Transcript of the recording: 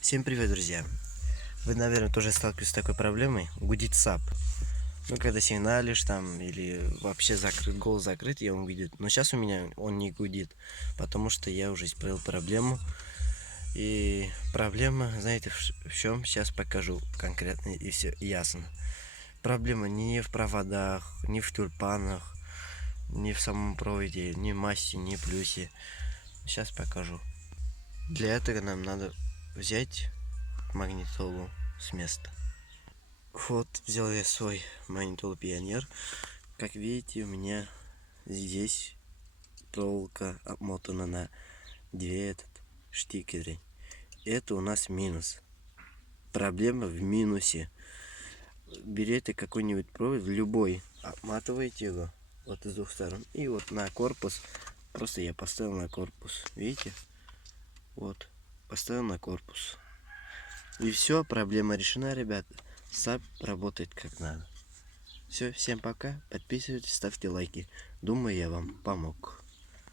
Всем привет, друзья! Вы, наверное, тоже сталкиваетесь с такой проблемой. Гудит САП. Ну, когда сигналишь там или вообще закрыт, голос закрыт, и он гудит. Но сейчас у меня он не гудит, потому что я уже исправил проблему. И проблема, знаете, в чем? Сейчас покажу конкретно, и все ясно. Проблема не в проводах, не в тюльпанах, не в самом проводе, не в массе, не в плюсе. Сейчас покажу. Для этого нам надо взять магнитолу с места. Вот, взял я свой магнитол Пионер. Как видите, у меня здесь проволока обмотана на две штикеры. Это у нас минус. Проблема в минусе. Берете какой-нибудь провод, любой, обматываете его вот из двух сторон. И вот на корпус, просто я поставил на корпус. Видите? Вот, поставил на корпус. И все, проблема решена, ребята. САП работает как надо. Все, всем пока, подписывайтесь, ставьте лайки. Думаю, я вам помог.